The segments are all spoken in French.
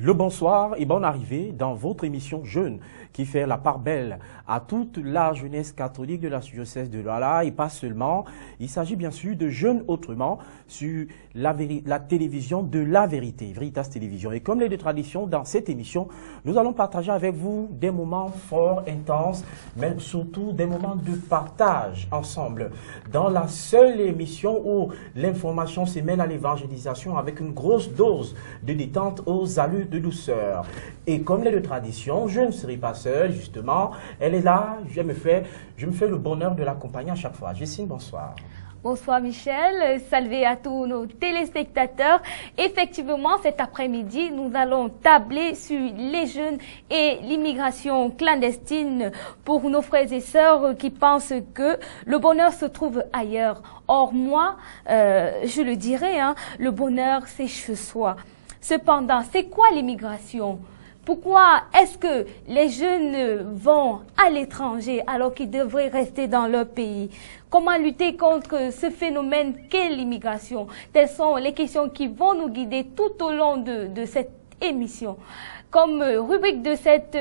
Le bonsoir et bonne arrivée dans votre émission Jeunes qui fait la part belle à toute la jeunesse catholique de la diocèse de Douala et pas seulement. Il s'agit bien sûr de Jeunes autrement sur la télévision de la vérité, Veritas Télévision. Et comme les deux traditions dans cette émission, nous allons partager avec vous des moments forts, intenses, mais surtout des moments de partage ensemble. Dans la seule émission où l'information se mêle à l'évangélisation avec une grosse dose de détente aux allures de douceur. Et comme les deux traditions, je ne serai pas seul, justement. Elle est là, je me fais le bonheur de l'accompagner à chaque fois. Jessine, bonsoir. Bonsoir Michel, saluez à tous nos téléspectateurs. Effectivement, cet après-midi, nous allons tabler sur les jeunes et l'immigration clandestine pour nos frères et sœurs qui pensent que le bonheur se trouve ailleurs. Or, moi, je le dirais, le bonheur, c'est chez soi. Cependant, c'est quoi l'immigration ? Pourquoi est-ce que les jeunes vont à l'étranger alors qu'ils devraient rester dans leur pays? Comment lutter contre ce phénomène qu'est l'immigration? Telles sont les questions qui vont nous guider tout au long de cette émission. Comme rubrique de cette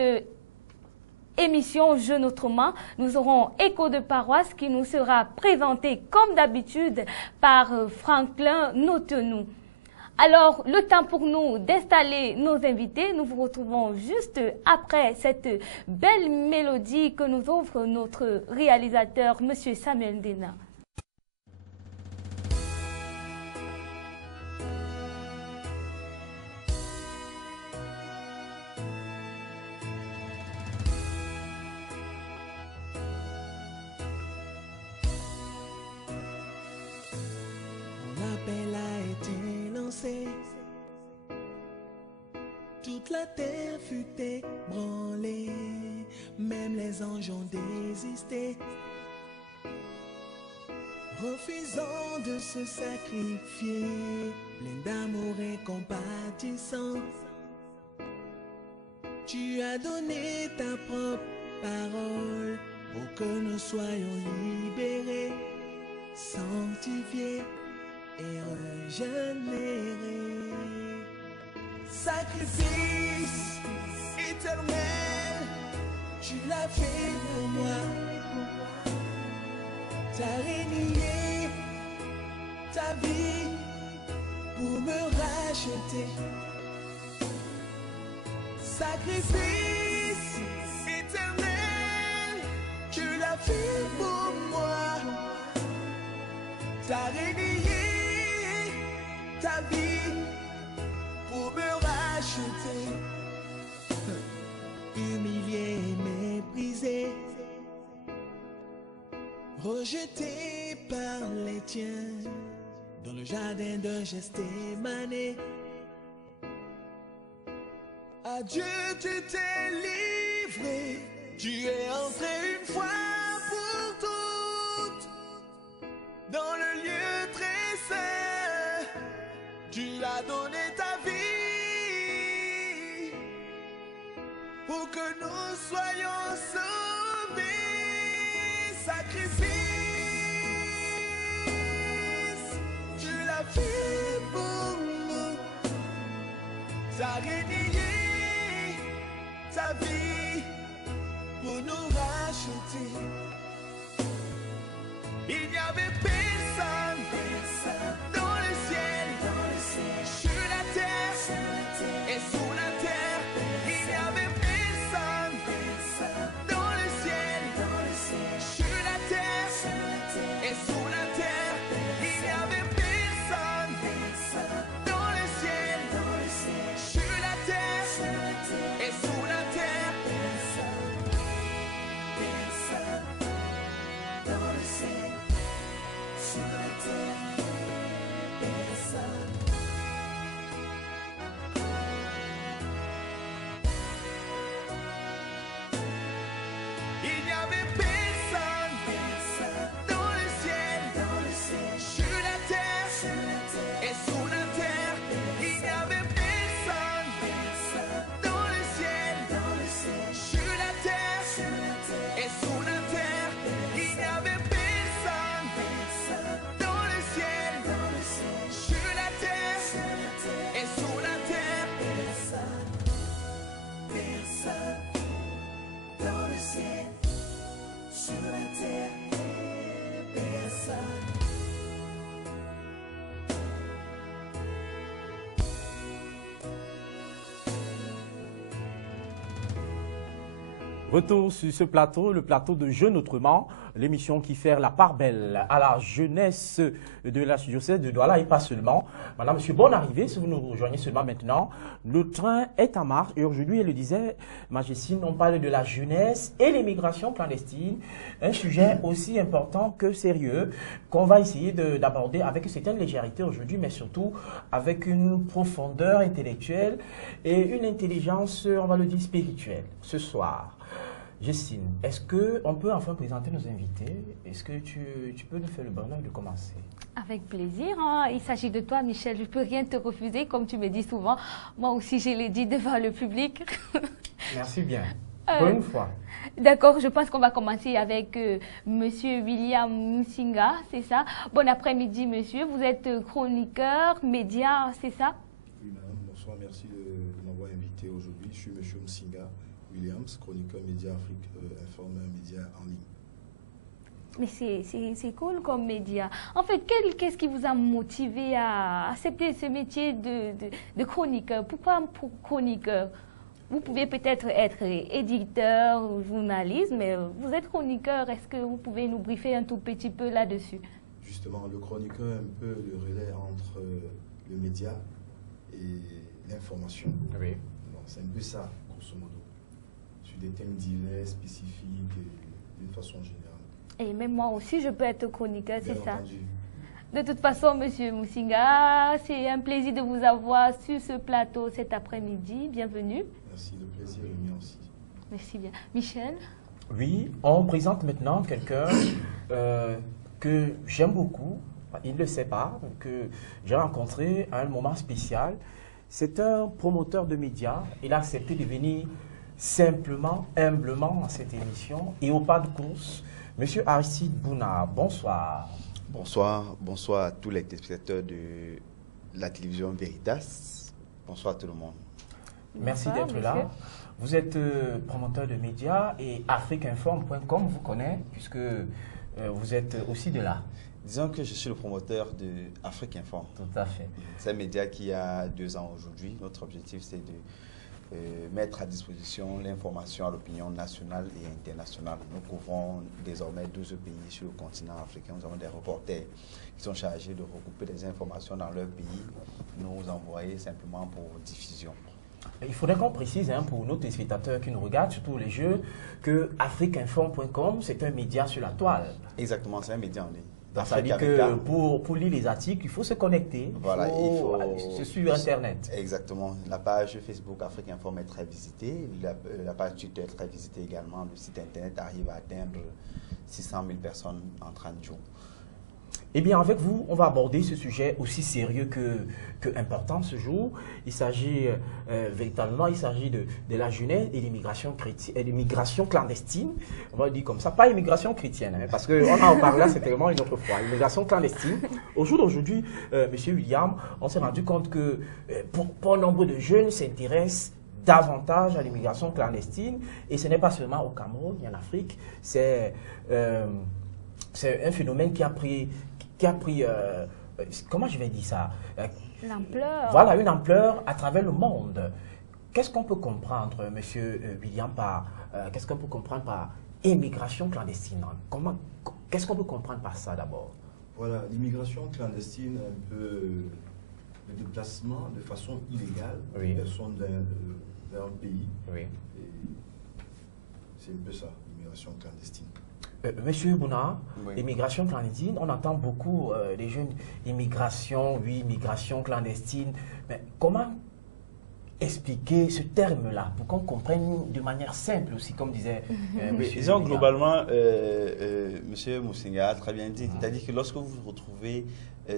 émission Jeunes autrement, nous aurons Écho de paroisse qui nous sera présenté comme d'habitude par Franklin Notenou. Alors, le temps pour nous d'installer nos invités. Nous vous retrouvons juste après cette belle mélodie que nous offre notre réalisateur, M. Samuel Dena. Mon appel a été lancé, toute la terre fut ébranlée, même les anges ont désisté, refusant de se sacrifier, plein d'amour et compatissant. Tu as donné ta propre parole pour que nous soyons libérés, sanctifiés et régénérés. Sacrifice éternel, tu l'as fait pour moi. T'as renié ta vie pour me racheter. Sacrifice éternel, tu l'as fait pour moi. T'as renié ta vie pour me racheter. Humilié et méprisé, rejeté par les tiens, dans le jardin de Gethsémani. À Dieu tu t'es livré, tu es entré une fois pour toutes dans le lieu très saint. Tu as donné ta vie pour que nous soyons sauvés. Sacrifice, tu l'as fait pour nous. T'as renié ta vie pour nous racheter. Il n'y avait personne dans le ciel, sur la terre et sous la terre. Il n'y avait personne dans le ciel, sur la terre et sous la terre. Il n'y avait personne dans le ciel, sur la terre et sous la terre. Dans le ciel, sous la terre. Retour sur ce plateau, le plateau de Jeunes Autrement, l'émission qui fait la part belle à la jeunesse de la diocèse de Douala et pas seulement. Madame, monsieur, bonne arrivée, si vous nous rejoignez seulement maintenant. Le train est en marche et aujourd'hui, elle le disait, Majestine, on parle de la jeunesse et l'immigration clandestine, un sujet aussi important que sérieux qu'on va essayer d'aborder avec une certaine légèreté aujourd'hui, mais surtout avec une profondeur intellectuelle et une intelligence, on va le dire, spirituelle. Ce soir, Justine, est-ce qu'on peut enfin présenter nos invités? Est-ce que tu peux nous faire le bonheur de commencer? Avec plaisir. Hein. Il s'agit de toi, Michel. Je ne peux rien te refuser, comme tu me dis souvent. Moi aussi, je l'ai dit devant le public. Merci bien. Pour une fois. D'accord, je pense qu'on va commencer avec Monsieur William Musinga, c'est ça? Bon après-midi, monsieur. Vous êtes chroniqueur, média, c'est ça? Oui, madame. Bonsoir. Merci de m'avoir invité aujourd'hui. Je suis Monsieur Musinga Williams, chroniqueur média Afrique Informe, un média en ligne. Mais c'est cool comme média. En fait, qu'est-ce qui vous a motivé à accepter ce métier de chroniqueur? Pourquoi pour chroniqueur? Vous pouvez peut-être être éditeur ou journaliste, mais vous êtes chroniqueur. Est-ce que vous pouvez nous briefer un tout petit peu là-dessus? Justement, le chroniqueur est un peu le relais entre le média et l'information. Oui. C'est un peu ça, grosso modo, sur des thèmes divers, spécifiques, d'une façon générale. Et même moi aussi, je peux être chroniqueur, c'est ça? Entendu. De toute façon, Monsieur Musinga, c'est un plaisir de vous avoir sur ce plateau cet après-midi. Bienvenue. Merci, le plaisir est le mien aussi. Merci bien. Michel? Oui, on présente maintenant quelqu'un que j'aime beaucoup. Il ne le sait pas, que j'ai rencontré à un moment spécial. C'est un promoteur de médias. Il a accepté de venir simplement, humblement à cette émission. Et au pas de course, Monsieur Aristide Bouna, bonsoir. Bonsoir à tous les téléspectateurs de la télévision Veritas. Bonsoir à tout le monde. Merci Bonsoir, d'être là. monsieur. Vous êtes promoteur de médias et afriqueinforme.com vous connaît puisque vous êtes aussi de là. Disons que je suis le promoteur de Afrique Informe. Tout à fait. C'est un média qui a 2 ans aujourd'hui. Notre objectif, c'est de mettre à disposition l'information à l'opinion nationale et internationale. Nous couvrons désormais 12 pays sur le continent africain. Nous avons des reporters qui sont chargés de regrouper des informations dans leur pays, nous envoyer simplement pour diffusion. Il faudrait qu'on précise pour nos téléspectateurs qui nous regardent, surtout les jeux, que afriqueinforme.com, c'est un média sur la toile. Exactement, c'est un média en ligne. Ça veut dire que pour lire les articles, il faut se connecter. Voilà, c'est sur Internet. Exactement. La page Facebook Afrique Informe est très visitée. La page Twitter est très visitée également. Le site Internet arrive à atteindre 600 000 personnes en 30 jours. Eh bien, avec vous, on va aborder ce sujet aussi sérieux que important ce jour. Il s'agit véritablement, de la jeunesse et l'immigration clandestine. On va le dire comme ça, pas immigration chrétienne, parce qu'on en parle là, c'était vraiment une autre fois. Immigration clandestine. Au jour d'aujourd'hui, Monsieur William, on s'est rendu compte que pour nombre de jeunes s'intéressent davantage à l'immigration clandestine. Et ce n'est pas seulement au Cameroun, et en Afrique. C'est un phénomène qui a pris comment je vais dire ça? L'ampleur. Voilà, une ampleur à travers le monde. Qu'est-ce qu'on peut comprendre, Monsieur William, qu'est-ce qu'on peut comprendre par immigration clandestine? Qu'est-ce qu'on peut comprendre par ça d'abord? Voilà, l'immigration clandestine, un peu le déplacement de façon illégale Oui. de personnes d'un pays. Oui. Et c'est un peu ça, l'immigration clandestine. Monsieur Bouna, Oui. immigration clandestine, on entend beaucoup les jeunes immigration, oui, immigration clandestine. Mais comment expliquer ce terme-là pour qu'on comprenne de manière simple aussi, comme disait monsieur Disons William. globalement, M. Musinga a très bien dit, c'est-à-dire que lorsque vous vous retrouvez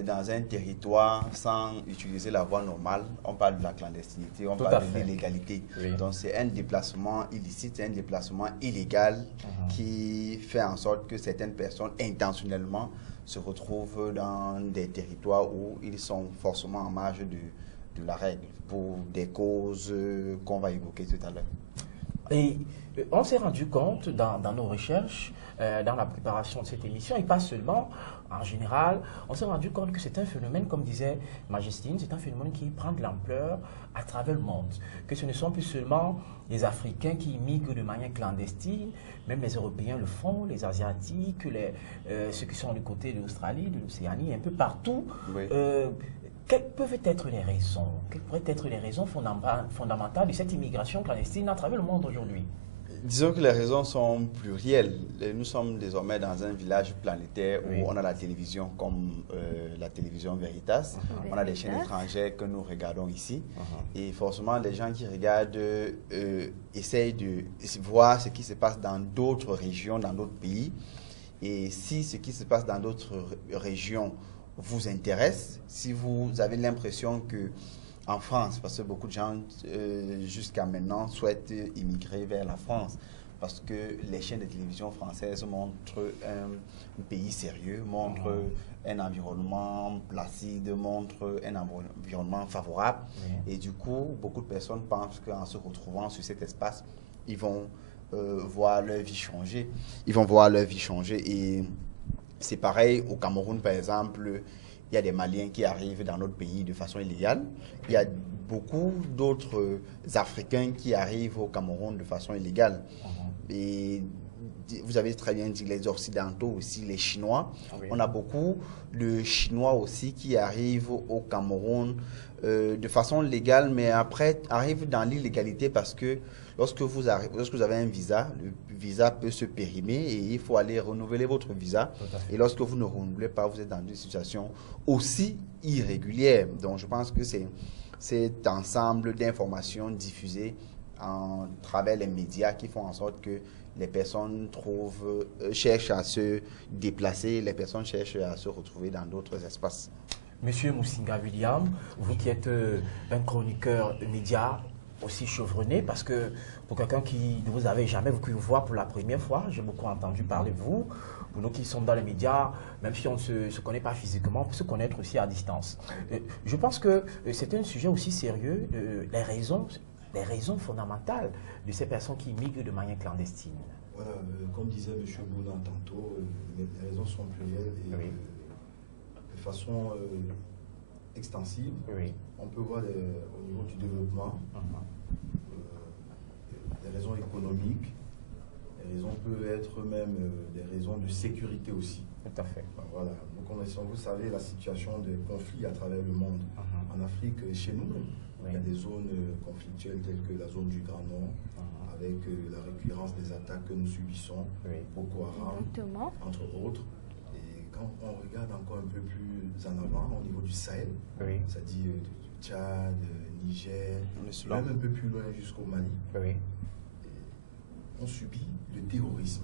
dans un territoire sans utiliser la voie normale, on parle de la clandestinité, on Tout à parle de fait. l'illégalité. Oui. Donc c'est un déplacement illicite, c'est un déplacement illégal qui fait en sorte que certaines personnes intentionnellement se retrouvent dans des territoires où ils sont forcément en marge de la règle pour des causes qu'on va évoquer tout à l'heure. Et on s'est rendu compte dans nos recherches, dans la préparation de cette émission, et pas seulement, en général, on s'est rendu compte que c'est un phénomène, comme disait Majestine, c'est un phénomène qui prend de l'ampleur à travers le monde. Que ce ne sont plus seulement les Africains qui immigrent de manière clandestine, même les Européens le font, les Asiatiques, ceux qui sont du côté de l'Australie, de l'Océanie, un peu partout. Oui. Quelles peuvent être les raisons? Quelles pourraient être les raisons fondamentales de cette immigration clandestine à travers le monde aujourd'hui? Disons que les raisons sont plurielles. Nous sommes désormais dans un village planétaire où on a la télévision comme la télévision Veritas. On a des chaînes étrangères que nous regardons ici. Et forcément, les gens qui regardent essayent de voir ce qui se passe dans d'autres régions, dans d'autres pays. Et si ce qui se passe dans d'autres régions vous intéresse, si vous avez l'impression que en France, parce que beaucoup de gens jusqu'à maintenant souhaitent immigrer vers la France, parce que les chaînes de télévision françaises montrent un pays sérieux, montrent un environnement placide, montrent un environnement favorable. Et du coup, beaucoup de personnes pensent qu'en se retrouvant sur cet espace, ils vont voir leur vie changer. Ils vont voir leur vie changer. Et c'est pareil au Cameroun, par exemple. Il y a des Maliens qui arrivent dans notre pays de façon illégale. Il y a beaucoup d'autres Africains qui arrivent au Cameroun de façon illégale. Et vous avez très bien dit les Occidentaux aussi, les Chinois. On a beaucoup de Chinois aussi qui arrivent au Cameroun de façon légale, mais après arrivent dans l'illégalité parce que lorsque vous avez un visa, le visa peut se périmer et il faut aller renouveler votre visa. Et lorsque vous ne renouvelez pas, vous êtes dans une situation aussi irrégulière. Donc je pense que c'est cet ensemble d'informations diffusées en travers les médias qui font en sorte que les personnes cherchent à se déplacer, les personnes cherchent à se retrouver dans d'autres espaces. Monsieur Musinga William, vous qui êtes un chroniqueur média aussi chevronné, parce que pour quelqu'un qui ne vous avait jamais vu voir pour la première fois, j'ai beaucoup entendu parler de vous. Pour nous qui sommes dans les médias, même si on ne se connaît pas physiquement, on peut se connaître aussi à distance. Je pense que c'est un sujet aussi sérieux, les raisons fondamentales de ces personnes qui migrent de manière clandestine. Voilà, comme disait M. Bouna tantôt, les raisons sont plurielles et de façon extensive. On peut voir au niveau du développement, des raisons économiques, les raisons peuvent être même des raisons de sécurité aussi. Tout à fait. Voilà, nous connaissons, vous savez, la situation des conflits à travers le monde. En Afrique et chez nous, il y a des zones conflictuelles telles que la zone du Grand Nord, avec la récurrence des attaques que nous subissons, Boko Haram, entre autres. Et quand on regarde encore un peu plus en avant, au niveau du Sahel, c'est-à-dire du Tchad, Niger, même un peu plus loin jusqu'au Mali, on subit le terrorisme.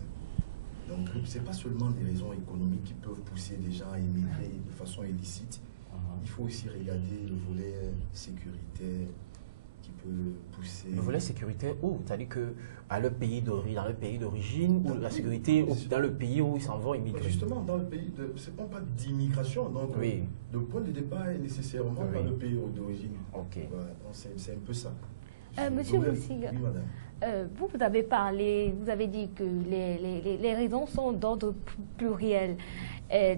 Donc, ce n'est pas seulement des raisons économiques qui peuvent pousser des gens à immigrer de façon illicite. Il faut aussi regarder le volet sécuritaire qui peut pousser... Le volet sécuritaire où? C'est-à-dire qu'à leur pays d'origine, ou la sécurité dans le pays où ils s'en vont immigrer? Justement, dans le pays, ce n'est pas d'immigration. Donc, le point de départ est nécessairement dans le pays d'origine. Voilà, c'est un peu ça. Monsieur Musinga, vous avez parlé, vous avez dit que les raisons sont d'ordre pluriel.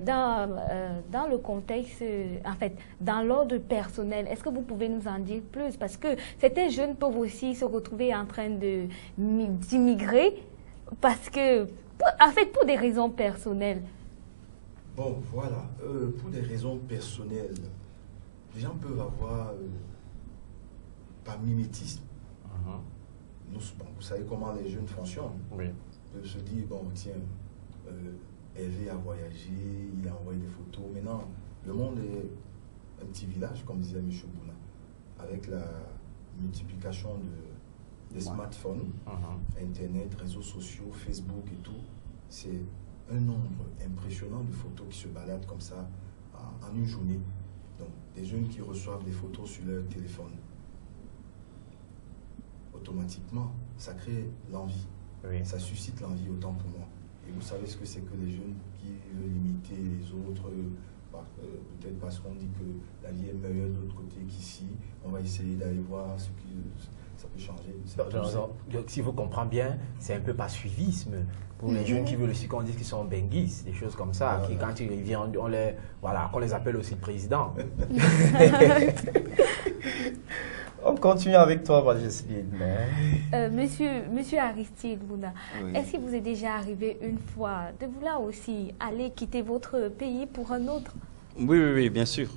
Dans le contexte, en fait, dans l'ordre personnel, est-ce que vous pouvez nous en dire plus? Parce que certains jeunes peuvent aussi se retrouver en train d'immigrer parce que, en fait, pour des raisons personnelles. Bon, voilà. Pour des raisons personnelles, les gens peuvent avoir, par mimétisme, vous savez comment les jeunes fonctionnent. Ils peuvent se dire, bon, tiens, Hervé a voyagé, il a envoyé des photos. Maintenant, le monde est un petit village, comme disait M. Bouna, avec la multiplication des smartphones, Internet, réseaux sociaux, Facebook et tout. C'est un nombre impressionnant de photos qui se baladent comme ça en une journée. Donc, des jeunes qui reçoivent des photos sur leur téléphone. Automatiquement, ça crée l'envie. Ça suscite l'envie autant pour moi. Et vous savez ce que c'est que les jeunes qui veulent imiter les autres, peut-être parce qu'on dit que la vie est meilleure de l'autre côté qu'ici, on va essayer d'aller voir ce qui ça peut changer. Donc, si vous comprenez bien, c'est un peu par suivisme Pour les jeunes qui veulent aussi qu'on dise qu'ils sont benguistes, des choses comme ça, qui quand ils viennent, qu'on les appelle aussi le président. On continue avec toi, Jocelyne. Monsieur Aristide Bouna, Oui. est-ce qu'il vous est déjà arrivé une fois de vouloir aussi aller quitter votre pays pour un autre? Oui, bien sûr.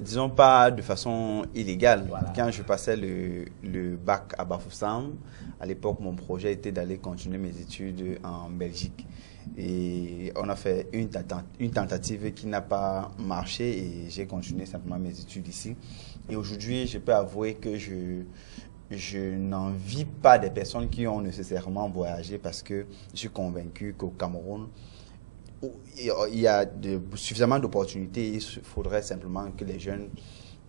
Disons pas de façon illégale. Voilà. Quand je passais le bac à Bafoussam, à l'époque, mon projet était d'aller continuer mes études en Belgique. Et on a fait une tentative qui n'a pas marché et j'ai continué simplement mes études ici. Et aujourd'hui, je peux avouer que je n'envie pas des personnes qui ont nécessairement voyagé parce que je suis convaincu qu'au Cameroun, il y a suffisamment d'opportunités. Il faudrait simplement que les jeunes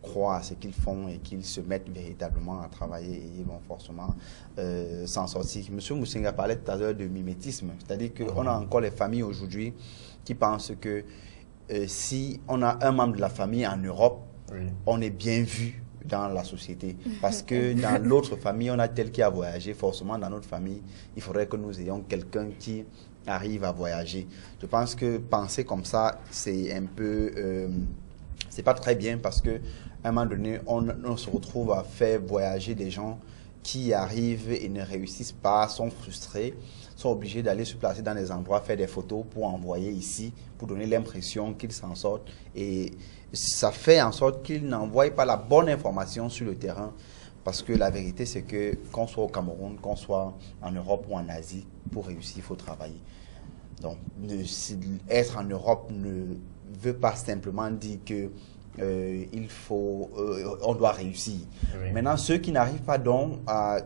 croient à ce qu'ils font et qu'ils se mettent véritablement à travailler et ils vont forcément s'en sortir. Monsieur Moussinga parlait tout à l'heure de mimétisme, c'est-à-dire qu'on a encore les familles aujourd'hui qui pensent que si on a un membre de la famille en Europe, on est bien vu dans la société. Parce que dans l'autre famille, on a tel qui a voyagé. Forcément, dans notre famille, il faudrait que nous ayons quelqu'un qui arrive à voyager. Je pense que penser comme ça, c'est un peu... c'est pas très bien parce que à un moment donné, on se retrouve à faire voyager des gens qui arrivent et ne réussissent pas, sont frustrés, sont obligés d'aller se placer dans des endroits, faire des photos pour envoyer ici, pour donner l'impression qu'ils s'en sortent. Et ça fait en sorte qu'ils n'envoient pas la bonne information sur le terrain. Parce que la vérité, c'est que qu'on soit au Cameroun, qu'on soit en Europe ou en Asie, pour réussir, il faut travailler. Donc, être en Europe ne veut pas simplement dire que on doit réussir. Oui. Maintenant, ceux qui n'arrivent pas donc à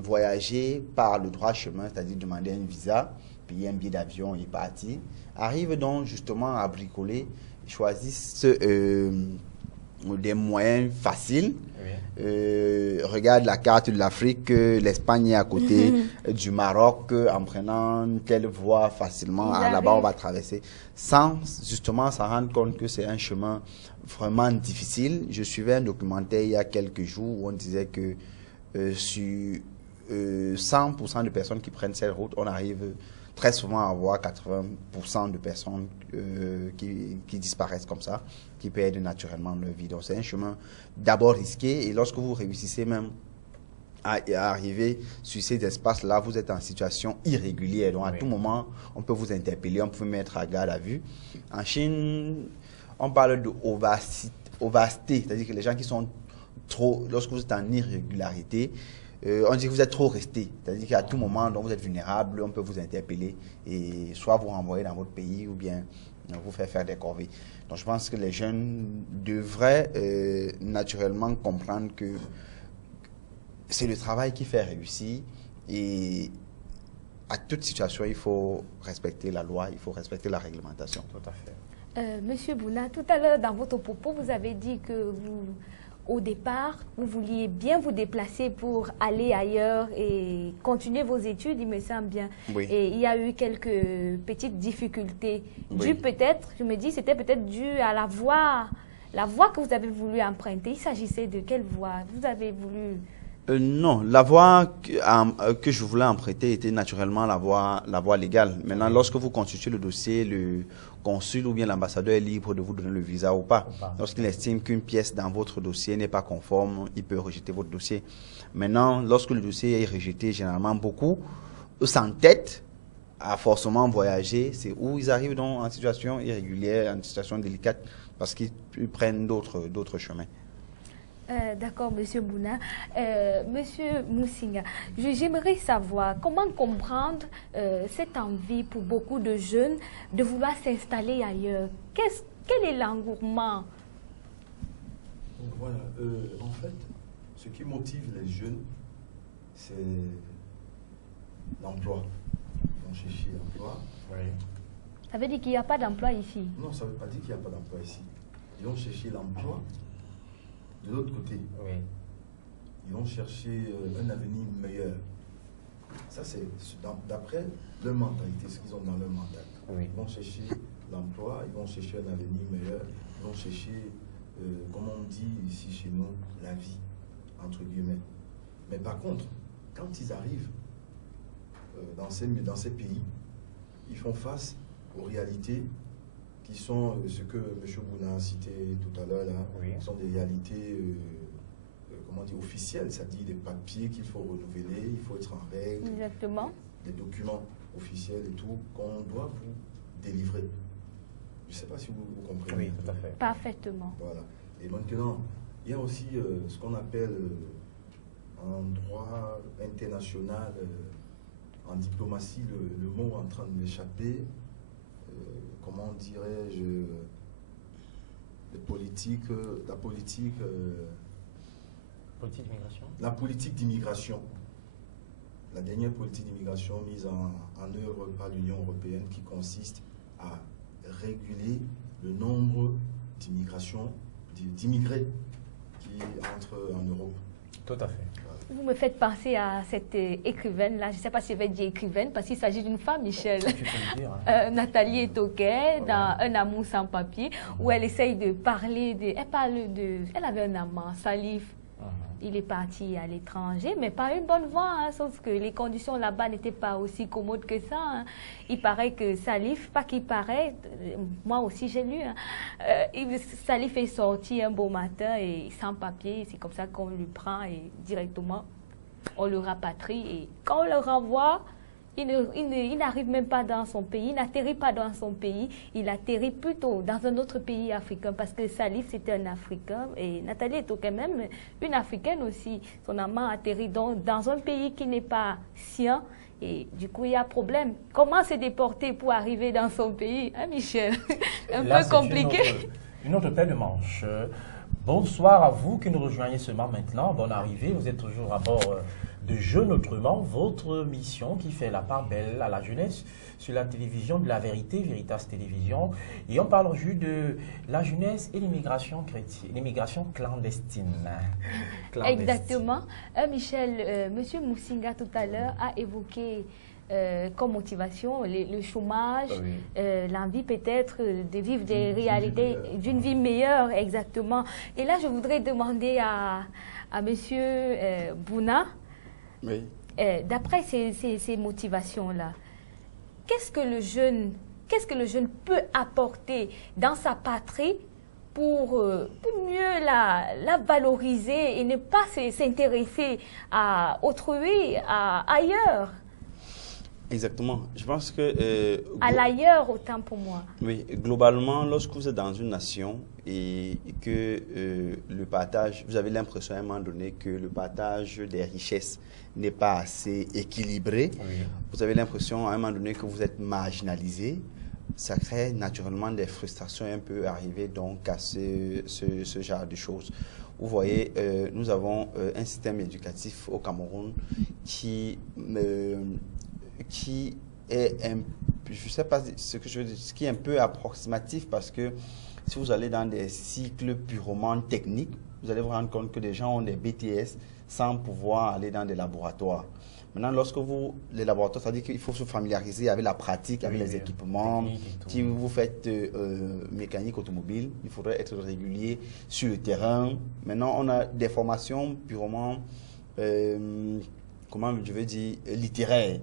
voyager par le droit chemin, c'est-à-dire demander un visa, payer un billet d'avion et partir, arrivent donc justement à bricoler, choisissent des moyens faciles. Regarde la carte de l'Afrique, l'Espagne est à côté du Maroc, en prenant telle voie facilement, là-bas on va traverser, sans justement s'en rendre compte que c'est un chemin vraiment difficile. Je suivais un documentaire il y a quelques jours où on disait que sur 100% de personnes qui prennent cette route, on arrive très souvent à avoir 80% de personnes qui disparaissent comme ça, qui perdent naturellement leur vie. Donc c'est un chemin d'abord risqué et lorsque vous réussissez même à arriver sur ces espaces-là, vous êtes en situation irrégulière. Donc à tout moment, on peut vous interpeller, on peut vous mettre à garde à vue. En Chine, on parle de ovacité, c'est-à-dire que les gens qui sont trop, lorsque vous êtes en irrégularité, on dit que vous êtes trop resté, c'est-à-dire qu'à tout moment, donc, vous êtes vulnérable, on peut vous interpeller et soit vous renvoyer dans votre pays ou bien vous faire des corvées. Donc je pense que les jeunes devraient naturellement comprendre que c'est le travail qui fait réussir et à toute situation, il faut respecter la loi, il faut respecter la réglementation. Tout à fait. Monsieur Bouna, tout à l'heure dans votre propos, vous avez dit que vous... Au départ, vous vouliez bien vous déplacer pour aller ailleurs et continuer vos études, il me semble bien. Oui. Et il y a eu quelques petites difficultés. Oui. Dû peut-être, je me dis, c'était peut-être dû à la voie que vous avez voulu emprunter. Il s'agissait de quelle voie vous avez voulu... Non, la voie que je voulais emprunter était naturellement la voie légale. Maintenant, lorsque vous constituez le dossier, le consul ou bien l'ambassadeur est libre de vous donner le visa ou pas. Lorsqu'il estime qu'une pièce dans votre dossier n'est pas conforme, il peut rejeter votre dossier. Maintenant, lorsque le dossier est rejeté, généralement beaucoup s'entêtent à forcément voyager. C'est où ils arrivent donc en situation irrégulière, en situation délicate, parce qu'ils prennent d'autres chemins. D'accord, Monsieur Bouna. Monsieur Moussinga, j'aimerais savoir comment comprendre cette envie pour beaucoup de jeunes de vouloir s'installer ailleurs. Quel est l'engouement? Voilà, en fait, ce qui motive les jeunes, c'est l'emploi. Ils vont chercher l'emploi. Oui. Ça veut dire qu'il n'y a pas d'emploi ici? Non, ça ne veut pas dire qu'il n'y a pas d'emploi ici. Ils vont chercher l'emploi. De l'autre côté, Oui. ils vont chercher un avenir meilleur. Ça, c'est d'après leur mentalité, ce qu'ils ont dans leur mental. Oui. Ils vont chercher l'emploi, ils vont chercher un avenir meilleur, ils vont chercher, comme on dit ici chez nous, la vie, entre guillemets. Mais par contre, quand ils arrivent, dans ces pays, ils font face aux réalités qui sont ce que M. Bouna a cité tout à l'heure, qui sont des réalités comment dire, officielles, c'est-à-dire des papiers qu'il faut renouveler, il faut être en règle, Exactement. des documents officiels et tout, qu'on doit vous délivrer. Je ne sais pas si vous comprenez. Oui, tout à fait. Parfaitement. Voilà. Et maintenant, il y a aussi ce qu'on appelle en droit international, en diplomatie, le mot en train de m'échapper, comment dirais-je, la politique d'immigration. La politique d'immigration. La dernière politique d'immigration mise en œuvre par l'Union européenne qui consiste à réguler le nombre d'immigrés qui entrent en Europe. Tout à fait. Vous me faites penser à cette écrivaine-là, je ne sais pas si je vais dire écrivaine, parce qu'il s'agit d'une femme, Michel. Tu peux le dire. Hein. Nathalie Etoquet, dans Un amour sans papier, où elle essaye de parler de... Elle avait un amant, Salif. Il est parti à l'étranger, mais pas une bonne voie, hein, sauf que les conditions là-bas n'étaient pas aussi commodes que ça. Hein. Il paraît que Salif, pas qu'il paraît, moi aussi j'ai lu, hein, Salif est sorti un beau matin et sans papier, c'est comme ça qu'on le prend et directement on le rapatrie. Et quand on le renvoie, il n'arrive même pas dans son pays, il n'atterrit pas dans son pays, il atterrit plutôt dans un autre pays africain parce que Salif c'était un Africain et Nathalie est quand même une Africaine aussi. Son amant atterrit dans un pays qui n'est pas sien et du coup il y a problème. Comment se déporter pour arriver dans son pays, hein, Michel? Peu compliqué. Une autre paire de manches. Bonsoir à vous qui nous rejoignez seulement maintenant. Bonne arrivée, vous êtes toujours à bord de Jeunes Autrement, votre mission qui fait la part belle à la jeunesse sur la télévision de la vérité, Veritas Télévision. Et on parle aujourd'hui de la jeunesse et l'immigration chrétienne, l'immigration clandestine. Exactement. Michel, Monsieur Moussinga tout à l'heure a évoqué comme motivation le chômage, l'envie peut-être de vivre des réalités, d'une vie meilleure, exactement. Et là, je voudrais demander à Monsieur Bouna, oui. D'après ces motivations-là, qu'est-ce que le jeune peut apporter dans sa patrie pour mieux la valoriser et ne pas s'intéresser à autrui, ailleurs? Exactement. Je pense que... à l'ailleurs, autant pour moi. Oui, globalement, lorsque vous êtes dans une nation et que le partage, vous avez l'impression à un moment donné que le partage des richesses n'est pas assez équilibré, vous avez l'impression à un moment donné que vous êtes marginalisé, ça crée naturellement des frustrations un peu arrivées donc à ce genre de choses. Vous voyez, nous avons un système éducatif au Cameroun qui est je ne sais pas ce que je veux dire, ce qui est un peu approximatif parce que si vous allez dans des cycles purement techniques, vous allez vous rendre compte que des gens ont des BTS sans pouvoir aller dans des laboratoires. Maintenant, lorsque les laboratoires, c'est-à-dire qu'il faut se familiariser avec la pratique, avec les équipements. Si vous faites mécanique automobile, il faudrait être régulier sur le terrain. Maintenant, on a des formations purement, comment je veux dire, littéraires.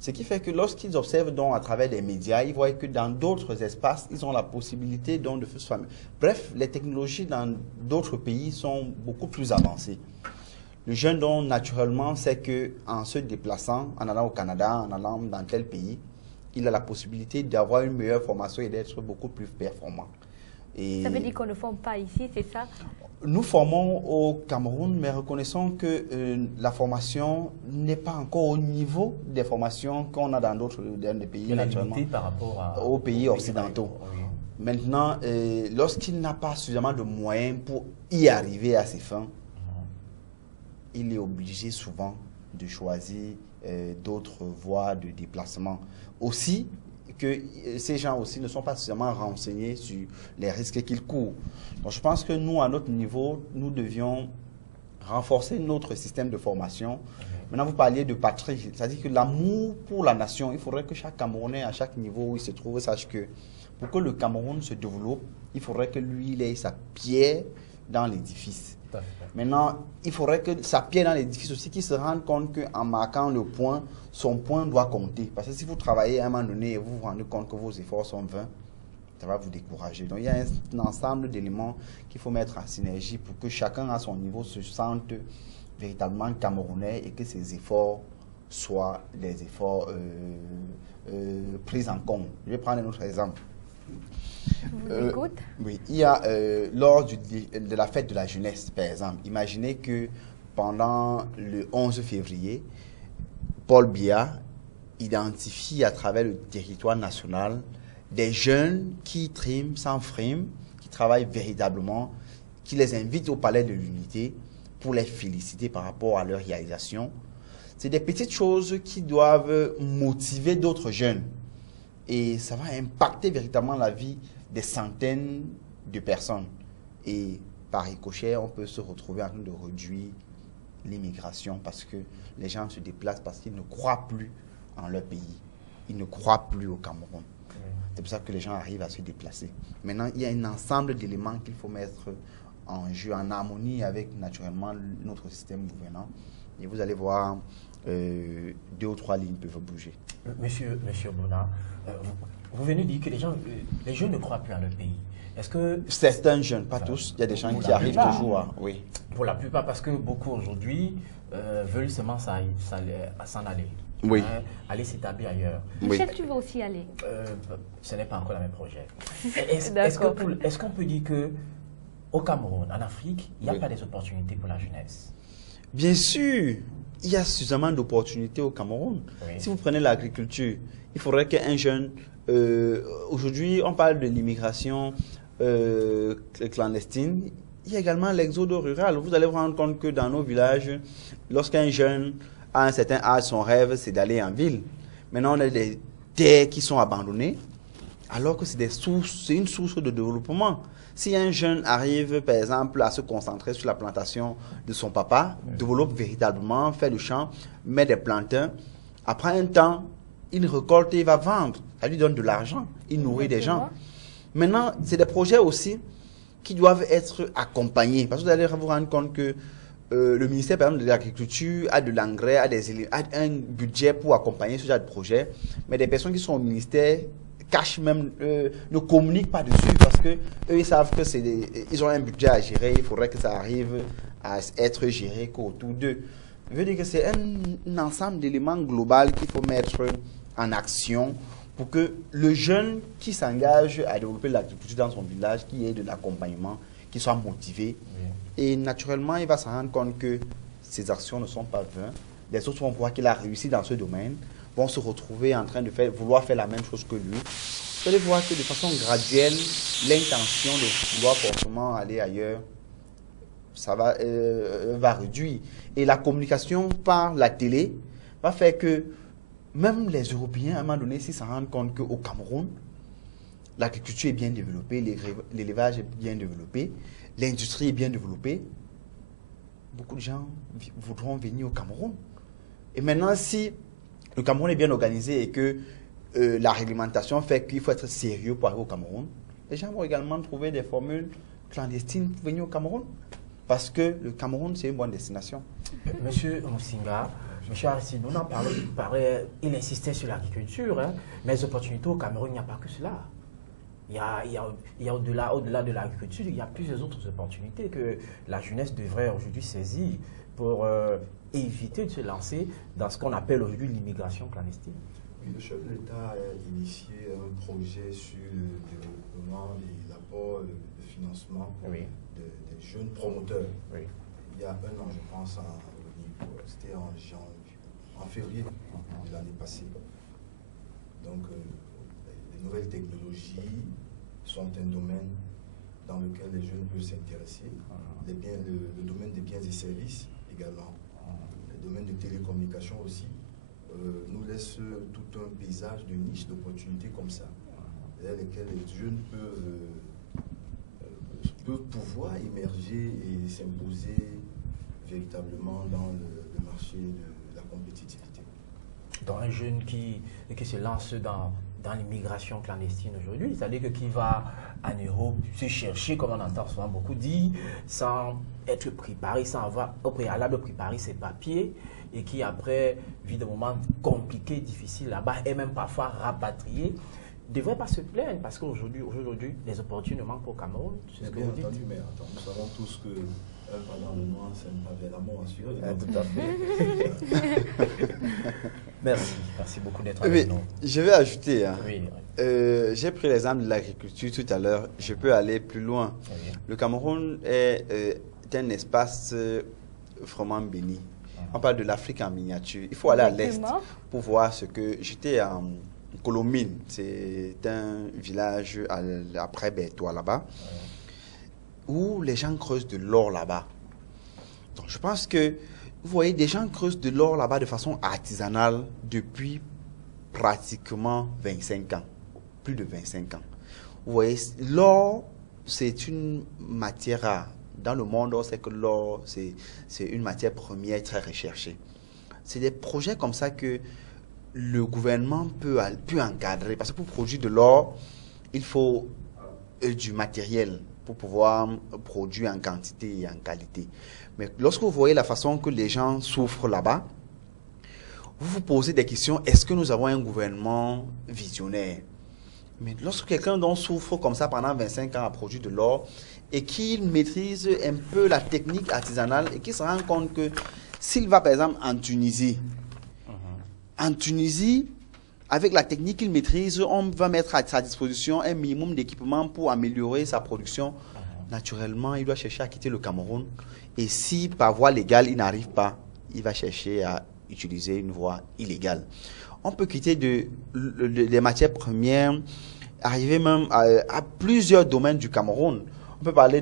Ce qui fait que lorsqu'ils observent donc à travers les médias, ils voient que dans d'autres espaces, ils ont la possibilité donc de se familiariser. Bref, les technologies dans d'autres pays sont beaucoup plus avancées. Le jeune, donc, naturellement, sait qu'en se déplaçant, en allant au Canada, en allant dans tel pays, il a la possibilité d'avoir une meilleure formation et d'être beaucoup plus performant. Et ça veut dire qu'on ne forme pas ici, c'est ça? Nous formons au Cameroun, mais reconnaissons que la formation n'est pas encore au niveau des formations qu'on a dans d'autres pays, naturellement, par rapport aux pays occidentaux. Maintenant, lorsqu'il n'a pas suffisamment de moyens pour y arriver à ses fins, il est obligé souvent de choisir d'autres voies de déplacement. Aussi, que ces gens aussi ne sont pas suffisamment renseignés sur les risques qu'ils courent. Donc, je pense que nous, à notre niveau, nous devions renforcer notre système de formation. Maintenant, vous parliez de patrie, c'est-à-dire que l'amour pour la nation, il faudrait que chaque Camerounais, à chaque niveau où il se trouve, sache que pour que le Cameroun se développe, il faudrait que lui, il ait sa pierre dans l'édifice. Maintenant, il faudrait que ça pierre dans l'édifice aussi, qu'ils se rendent compte qu'en marquant le point, son point doit compter. Parce que si vous travaillez à un moment donné et vous vous rendez compte que vos efforts sont vains, ça va vous décourager. Donc, il y a un ensemble d'éléments qu'il faut mettre en synergie pour que chacun à son niveau se sente véritablement camerounais et que ses efforts soient des efforts pris en compte. Je vais prendre un autre exemple. Je vous écoute. Oui, il y a lors de la fête de la jeunesse, par exemple, imaginez que pendant le 11 février, Paul Biya identifie à travers le territoire national des jeunes qui triment sans frime, qui travaillent véritablement, qui les invite au Palais de l'Unité pour les féliciter par rapport à leur réalisation. C'est des petites choses qui doivent motiver d'autres jeunes. Et ça va impacter véritablement la vie des centaines de personnes. Et par ricochet, on peut se retrouver en train de réduire l'immigration parce que les gens se déplacent parce qu'ils ne croient plus en leur pays. Ils ne croient plus au Cameroun. C'est pour ça que les gens arrivent à se déplacer. Maintenant, il y a un ensemble d'éléments qu'il faut mettre en jeu, en harmonie avec naturellement notre système gouvernant. Et vous allez voir, 2 ou 3 lignes peuvent bouger. Monsieur Bona, vous venez de dire que les jeunes ne croient plus à leur pays. Est-ce que... Certains jeunes, pas tous, il y a des gens qui arrivent toujours à... Oui. Pour la plupart, parce que beaucoup aujourd'hui veulent seulement s'en aller. Oui. Hein, aller s'établir ailleurs. Michel, tu veux aussi aller? Ce n'est pas encore le même projet. Est-ce qu'on peut dire qu'au Cameroun, en Afrique, il n'y a pas des opportunités pour la jeunesse? Bien sûr, il y a suffisamment d'opportunités au Cameroun. Oui. Si vous prenez l'agriculture, il faudrait qu'un jeune... aujourd'hui, on parle de l'immigration clandestine. Il y a également l'exode rural. Vous allez vous rendre compte que dans nos villages, lorsqu'un jeune a un certain âge, son rêve, c'est d'aller en ville. Maintenant, on a des terres qui sont abandonnées, alors que c'est une source de développement. Si un jeune arrive, par exemple, à se concentrer sur la plantation de son papa, développe véritablement, fait le champ, met des plantains, après un temps, il récolte et il va vendre. Ça lui donne de l'argent, il nourrit des gens. Maintenant, c'est des projets aussi qui doivent être accompagnés. Parce que vous allez vous rendre compte que le ministère, par exemple, de l'Agriculture a de l'engrais, a un budget pour accompagner ce genre de projet. Mais des personnes qui sont au ministère cachent même, ne communiquent pas dessus parce que eux, ils savent que ils ont un budget à gérer. Il faudrait que ça arrive à être géré qu'autour d'eux. Je veux dire que c'est un ensemble d'éléments globaux qu'il faut mettre en action pour que le jeune qui s'engage à développer l'agriculture dans son village, qui ait de l'accompagnement, qui soit motivé. Oui. Et naturellement, il va se rendre compte que ces actions ne sont pas vaines. Les autres vont voir qu'il a réussi dans ce domaine, vont se retrouver en train de vouloir faire la même chose que lui. Vous allez voir que de façon graduelle, l'intention de vouloir forcément aller ailleurs, ça va réduire. Et la communication par la télé va faire que même les Européens, à un moment donné, s'ils se rendent compte qu'au Cameroun, l'agriculture est bien développée, l'élevage est bien développé, l'industrie est bien développée, beaucoup de gens voudront venir au Cameroun. Et maintenant, si le Cameroun est bien organisé et que la réglementation fait qu'il faut être sérieux pour arriver au Cameroun, les gens vont également trouver des formules clandestines pour venir au Cameroun. Parce que le Cameroun, c'est une bonne destination. Monsieur Moussinga, M. Aristide, on en parlait, il insistait sur l'agriculture, hein, mais les opportunités au Cameroun, il n'y a pas que cela. Il y a au-delà de l'agriculture, il y a plusieurs autres opportunités que la jeunesse devrait aujourd'hui saisir pour éviter de se lancer dans ce qu'on appelle aujourd'hui l'immigration clandestine. Oui, le chef de l'État a initié un projet sur le développement et l'apport de financement des jeunes promoteurs. Oui. Il y a 1 an, je pense, c'était en février de l'année passée. Donc, les nouvelles technologies sont un domaine dans lequel les jeunes peuvent s'intéresser. Le domaine des biens et services également. Le domaine de télécommunications aussi nous laisse tout un paysage de niches, d'opportunités comme ça, dans lesquelles les jeunes peuvent pouvoir émerger et s'imposer véritablement dans le marché de la compétitivité. Dans un jeune qui se lance dans l'immigration clandestine aujourd'hui. C'est-à-dire que qui va en Europe se chercher, comme on entend souvent beaucoup dire, sans être préparé, sans avoir au préalable préparé ses papiers, et qui après vit des moments compliqués, difficiles là-bas, et même parfois rapatrié, ne devrait pas se plaindre, parce qu'aujourd'hui, les opportunités ne manquent pas au Cameroun. C'est ce que Bien vous dites. entendu, mais attends, nous savons tous que un pas dans le noir, c'est un pas vers la mort assuré. Tout à fait. Merci beaucoup d'être Oui, avec nous. je vais ajouter, hein. Oui, J'ai pris l'exemple de l'agriculture tout à l'heure, je peux aller plus loin. oui. Le Cameroun est un espace vraiment béni. On parle de l'Afrique en miniature. Il faut aller à l'est Exactement. pour voir ce que... J'étais en Colomine, c'est un village après Bertois là-bas, où les gens creusent de l'or là-bas. Donc je pense que, vous voyez, des gens creusent de l'or là-bas de façon artisanale depuis pratiquement 25 ans, plus de 25 ans. Vous voyez, l'or, c'est une matière rare. Dans le monde, on sait que l'or, c'est une matière première très recherchée. C'est des projets comme ça que le gouvernement peut encadrer. Parce que pour produire de l'or, il faut du matériel pour pouvoir produire en quantité et en qualité. Mais lorsque vous voyez la façon que les gens souffrent là-bas, vous vous posez des questions. Est-ce que nous avons un gouvernement visionnaire? Mais lorsque quelqu'un dont souffre comme ça pendant 25 ans à produire de l'or et qu'il maîtrise un peu la technique artisanale et qu'il se rend compte que s'il va par exemple en Tunisie, avec la technique qu'il maîtrise, on va mettre à sa disposition un minimum d'équipement pour améliorer sa production. Naturellement, il doit chercher à quitter le Cameroun. Et si par voie légale, il n'arrive pas, il va chercher à utiliser une voie illégale. On peut quitter des matières premières, arriver même à plusieurs domaines du Cameroun. On peut parler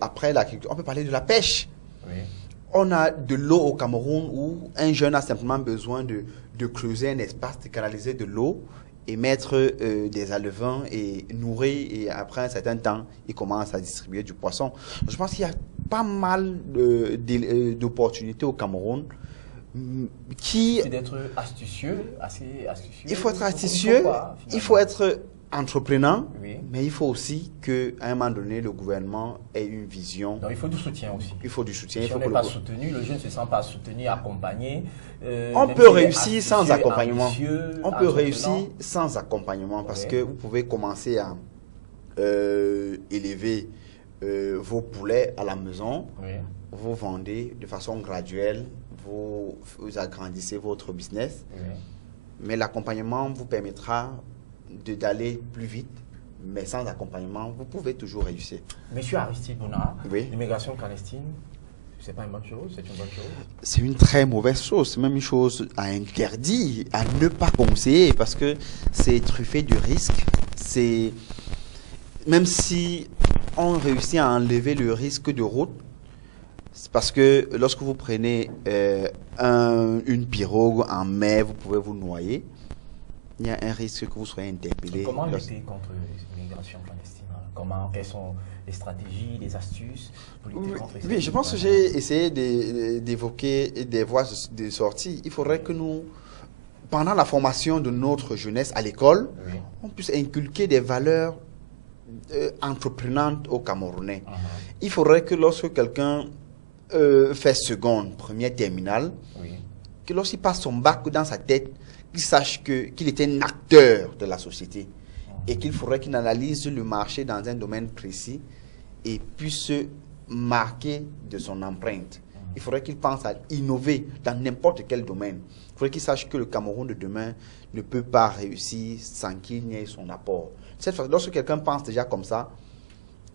après l'agriculture, on peut parler de la pêche. Oui. On a de l'eau au Cameroun où un jeune a simplement besoin de creuser un espace, de canaliser de l'eau et mettre des alevins et nourrir. Et après un certain temps, il commence à distribuer du poisson. Je pense qu'il y a pas mal d'opportunités au Cameroun qui... C'est d'être astucieux, assez astucieux. Il faut être astucieux, il faut être entreprenant, Oui. mais il faut aussi qu'à un moment donné, le gouvernement ait une vision. Donc il faut du soutien aussi. Il faut du soutien. Si Il faut on que n'est le pas gou- soutenu, le jeune ne se sent pas soutenu, accompagné. On même peut s'il est réussir sans astucieux, accompagnement. ambitieux, On peut entreprenant. réussir sans accompagnement parce Oui. que vous pouvez commencer à élever vos poulets à la maison, Oui. vous vendez de façon graduelle, vous agrandissez votre business, Oui. mais l'accompagnement vous permettra d'aller plus vite, mais sans accompagnement, vous pouvez toujours réussir. Monsieur Aristide Bouna, Oui. l'immigration clandestine, c'est pas une bonne chose, c'est une bonne chose. C'est une très mauvaise chose, c'est même une chose à interdire, à ne pas conseiller, parce que c'est truffé de risques. C'est même si on réussit à enlever le risque de route, c'est parce que lorsque vous prenez une pirogue en mer, vous pouvez vous noyer. Il y a un risque que vous soyez interpellé. Comment lutter contre l'immigration clandestine? Quelles sont les stratégies, les astuces pour lutter contre Oui, je pense que j'ai essayé d'évoquer des voies de sortie. Il faudrait que nous, pendant la formation de notre jeunesse à l'école, Oui. on puisse inculquer des valeurs entreprenantes aux Camerounais. Il faudrait que lorsque quelqu'un fait seconde, première, terminale, Oui. que lorsqu'il passe son bac dans sa tête, qu'il sache qu'il est un acteur de la société et qu'il faudrait qu'il analyse le marché dans un domaine précis et puisse se marquer de son empreinte. Il faudrait qu'il pense à innover dans n'importe quel domaine. Il faudrait qu'il sache que le Cameroun de demain ne peut pas réussir sans qu'il n'y ait son apport. Cette fois, lorsque quelqu'un pense déjà comme ça,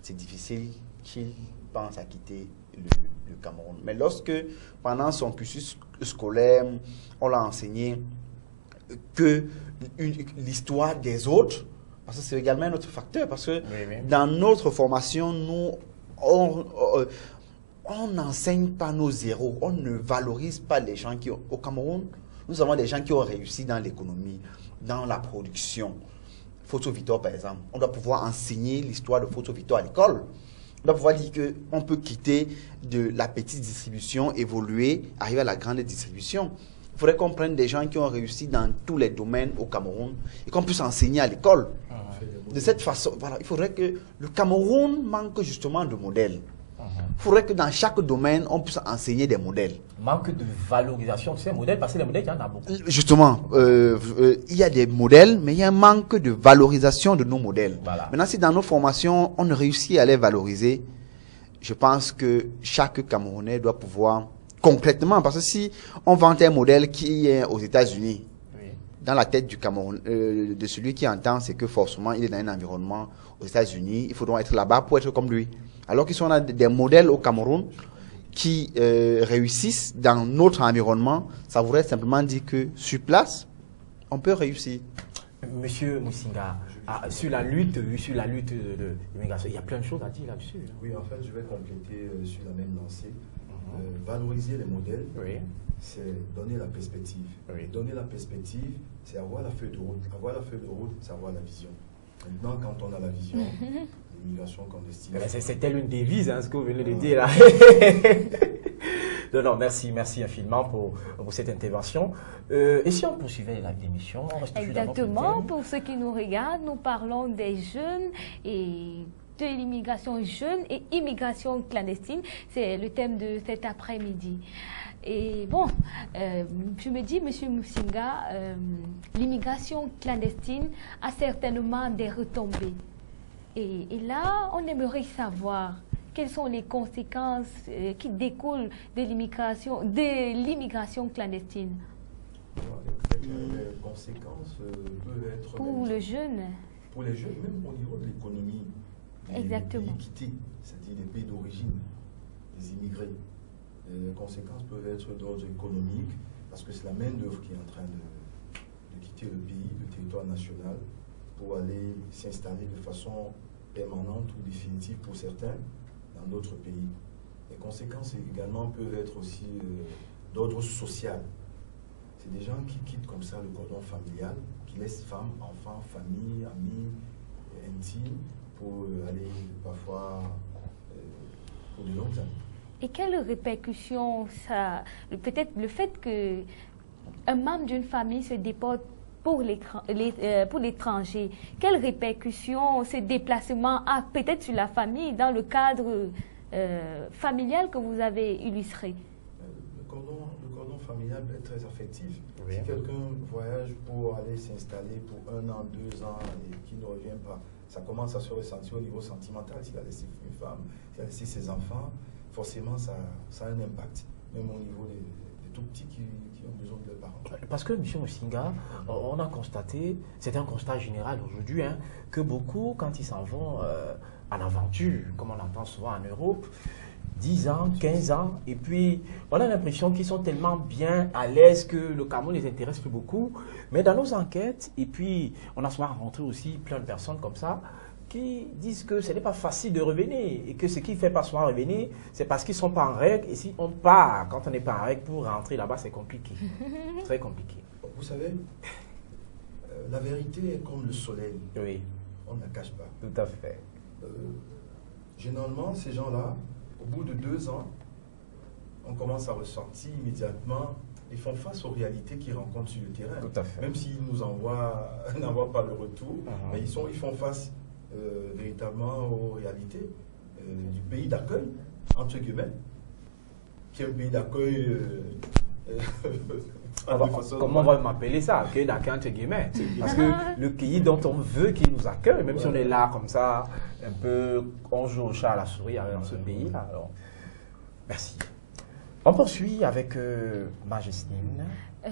c'est difficile qu'il pense à quitter le Cameroun. Mais lorsque, pendant son cursus scolaire, on l'a enseigné que l'histoire des autres, parce que c'est également un autre facteur, parce que dans notre formation, nous, on n'enseigne pas nos zéros, on ne valorise pas les gens qui, au Cameroun, nous avons des gens qui ont réussi dans l'économie, dans la production. Photo Victor, par exemple, on doit pouvoir enseigner l'histoire de Photo Victor à l'école. On doit pouvoir dire qu'on peut quitter de la petite distribution, évoluer, arriver à la grande distribution. Il faudrait qu'on prenne des gens qui ont réussi dans tous les domaines au Cameroun et qu'on puisse enseigner à l'école. De cette façon, voilà, il faudrait que le Cameroun manque justement de modèles. Il faudrait que dans chaque domaine, on puisse enseigner des modèles. Manque de valorisation de ces modèles, parce que les modèles, il y en a beaucoup. Justement, il y a des modèles, mais il y a un manque de valorisation de nos modèles. Voilà. Maintenant, si dans nos formations, on réussit à les valoriser, je pense que chaque Camerounais doit pouvoir concrètement, parce que si on vante un modèle qui est aux États-Unis, Oui. dans la tête du Cameroun, de celui qui entend, c'est que forcément, il est dans un environnement aux États-Unis, il faudra être là-bas pour être comme lui. Alors qu'ils sont là des modèles au Cameroun qui réussissent dans notre environnement, ça voudrait simplement dire que sur place, on peut réussir. Monsieur Musinga, sur la lutte de l'immigration, il y a plein de choses à dire là-dessus. Hein. Oui, en fait, je vais compléter sur la même lancée. Valoriser les modèles, Oui. c'est donner la perspective. Oui. Donner la perspective, c'est avoir la feuille de route. Avoir la feuille de route, c'est avoir la vision. Maintenant, quand on a la vision, l'immigration clandestine. C'était l'une des devises, hein, ce que vous venez de dire là. Non, merci infiniment pour cette intervention. Et si on poursuivait l'émission, on reste toujours dans notre Exactement. thème. Pour ceux qui nous regardent, nous parlons des jeunes et de l'immigration jeune et immigration clandestine. C'est le thème de cet après-midi. Et bon, je me dis, Monsieur Musinga, l'immigration clandestine a certainement des retombées. Et là, on aimerait savoir quelles sont les conséquences qui découlent de l'immigration clandestine. Les conséquences peuvent être Pour même- le jeune. pour les jeunes, même au niveau de l'économie. Exactement. Les pays quittés, c'est-à-dire les pays d'origine, les immigrés. Les conséquences peuvent être d'ordre économique, parce que c'est la main-d'œuvre qui est en train de quitter le pays, le territoire national, pour aller s'installer de façon permanente ou définitive pour certains dans d'autres pays. Les conséquences également peuvent être aussi d'ordre social. C'est des gens qui quittent comme ça le cordon familial, qui laissent femmes, enfants, famille, amis, intimes, pour aller parfois pour de longues années. Et quelles répercussions ça, peut-être le fait que un membre d'une famille se déporte pour l'étranger, quelles répercussions ce déplacement a peut-être sur la famille dans le cadre familial que vous avez illustré? Le cordon familial est très affectif. Oui. Si quelqu'un voyage pour aller s'installer pour 1 an, 2 ans et qui ne revient pas, ça commence à se ressentir au niveau sentimental. S'il a laissé une femme, s'il a laissé ses enfants, forcément ça a un impact, même au niveau des tout petits qui ont besoin de leurs parents. Parce que, M. Musinga, on a constaté, c'est un constat général aujourd'hui, hein, que beaucoup, quand ils s'en vont à l'aventure, comme on entend souvent en Europe, 10 ans, 15 ans, et puis on a l'impression qu'ils sont tellement bien à l'aise que le Cameroun ne les intéresse plus beaucoup. Mais dans nos enquêtes, et puis on a souvent rencontré aussi plein de personnes comme ça, qui disent que ce n'est pas facile de revenir et que ce qui ne fait pas souvent revenir, c'est parce qu'ils ne sont pas en règle. Et si on part, quand on n'est pas en règle, pour rentrer là-bas, c'est compliqué. Très compliqué. Vous savez, la vérité est comme le soleil, Oui, on ne la cache pas. tout à fait. Généralement, ces gens-là, au bout de 2 ans, on commence à ressentir immédiatement, ils font face aux réalités qu'ils rencontrent sur le terrain. Tout à fait. Même s'ils nous n'envoient pas le retour, Uh-huh. mais ils font face véritablement aux réalités du pays d'accueil, entre guillemets, qui est un pays d'accueil. Comment on va m'appeler ça? Accueil d'accueil entre guillemets. Parce que le pays dont on veut qu'il nous accueille, même si on est là comme ça, un peu, on joue au chat à la souris dans ce pays-là. Alors, merci. On poursuit avec Majestine.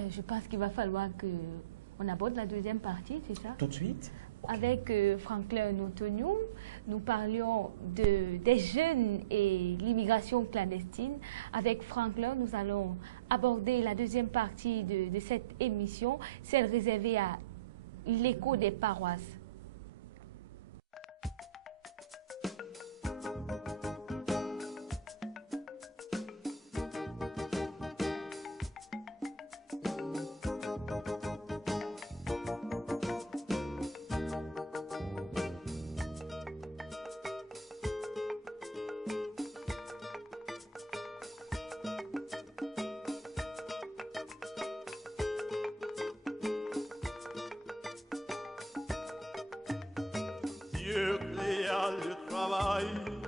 Je pense qu'il va falloir qu'on aborde la deuxième partie, c'est ça? Tout de suite. Avec Franklin Notonium, nous parlions des jeunes et l'immigration clandestine. Avec Franklin, nous allons aborder la deuxième partie de cette émission, celle réservée à l'écho des paroisses. travail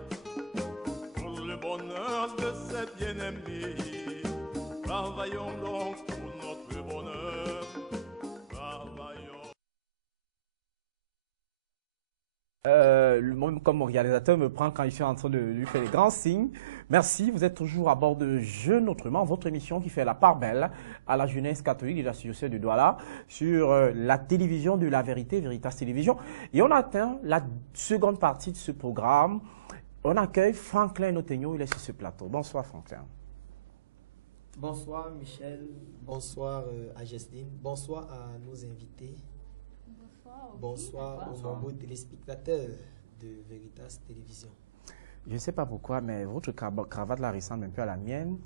pour le bonheur de ses bien-aimés. Travaillons donc pour notre bonheur. Travaillons. Moi, comme mon réalisateur me prend quand je suis en train de lui faire les grands signes. Merci, vous êtes toujours à bord de Jeunes Autrement, votre émission qui fait la part belle à la jeunesse catholique de la diocèse de Douala sur la télévision de la vérité, Veritas Télévision. Et on atteint la seconde partie de ce programme. On accueille Franklin Notegno, il est sur ce plateau. Bonsoir Franklin. Bonsoir Michel, bonsoir à Jocelyne, bonsoir à nos invités, bonsoir aux nombreux téléspectateurs de Veritas Télévision. Je ne sais pas pourquoi, mais votre cravate là ressemble un peu à la mienne.